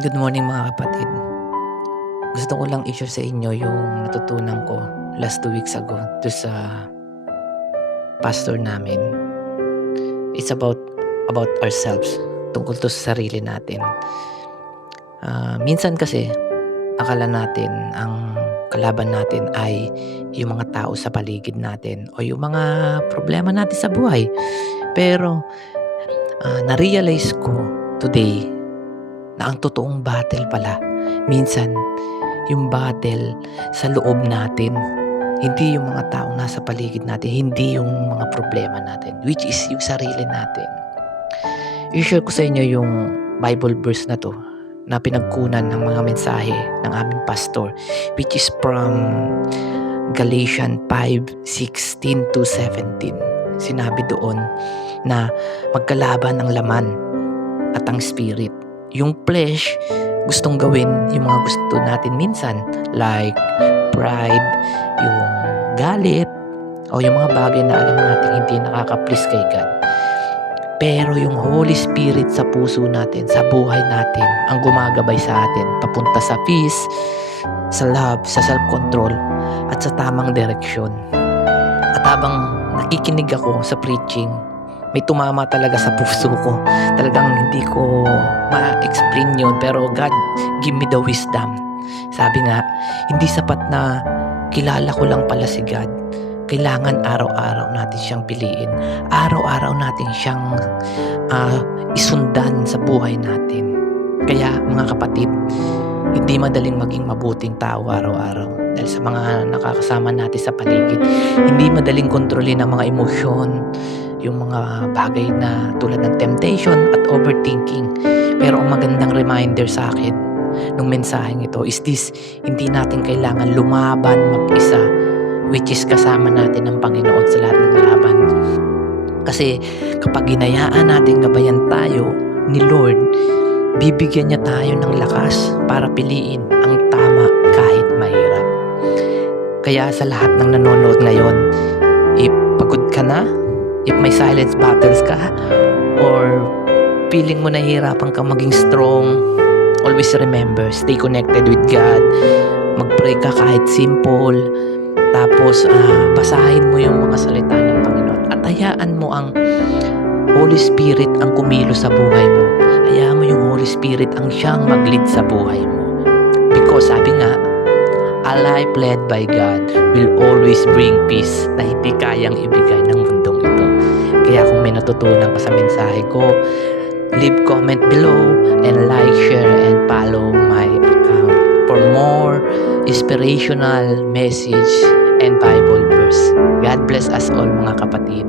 Good morning mga kapatid. Gusto ko lang i-share sa inyo yung natutunan ko last 2 weeks ago to sa pastor namin. It's about ourselves, tungkol to sa sarili natin. Minsan kasi akala natin ang kalaban natin ay yung mga tao sa paligid natin o yung mga problema natin sa buhay. Pero na-realize ko today na ang totoong battle pala minsan yung battle sa loob natin, hindi yung mga taong nasa paligid natin, hindi yung mga problema natin, which is yung sarili natin. I-share ko sa inyo yung Bible verse na to na pinagkunan ng mga mensahe ng aming pastor, which is from Galatians 5:16 to 17. Sinabi doon na magkalaban ang laman at ang spirit. Yung flesh, gustong gawin yung mga gusto natin minsan, like pride, yung galit, o yung mga bagay na alam natin hindi nakaka-please kay God. Pero yung Holy Spirit sa puso natin, sa buhay natin, ang gumagabay sa atin papunta sa peace, sa love, sa self-control, at sa tamang direksyon. At habang nakikinig ako sa preaching, may tumama talaga sa puso ko. Talagang hindi ko ma-explain yun, pero God, give me the wisdom. Sabi nga, hindi sapat na kilala ko lang pala si God. Kailangan araw-araw natin siyang piliin. Araw-araw natin siyang isundan sa buhay natin. Kaya mga kapatid, hindi madaling maging mabuting tao araw-araw. Dahil sa mga nakakasama natin sa paligid, hindi madaling kontrolin ang mga emosyon, yung mga bagay na tulad ng temptation at overthinking. Pero ang magandang reminder sa akin nung mensaheng ito is this: hindi natin kailangan lumaban mag-isa, which is kasama natin ang Panginoon sa lahat ng laban. Kasi kapag ginayaan natin gabayan tayo ni Lord, bibigyan niya tayo ng lakas para piliin ang tama kahit mahirap. Kaya sa lahat ng nanonood ngayon, if pagod ka na, if may silent battles ka, or feeling mo nahihirapan ka maging strong, always remember, stay connected with God. Mag-pray ka kahit simple. Tapos basahin mo yung mga salita ng Panginoon. At hayaan mo ang Holy Spirit ang kumilos sa buhay mo. Hayaan mo yung Holy Spirit ang siyang mag-lead sa buhay mo. Because sabi nga, a life led by God will always bring peace na hindi kayang ibigay ng mundong ito. Kaya kung may natutunan ka sa mensahe ko, leave comment below and like, share, and follow my account for more inspirational message and Bible verse. God bless us all mga kapatid.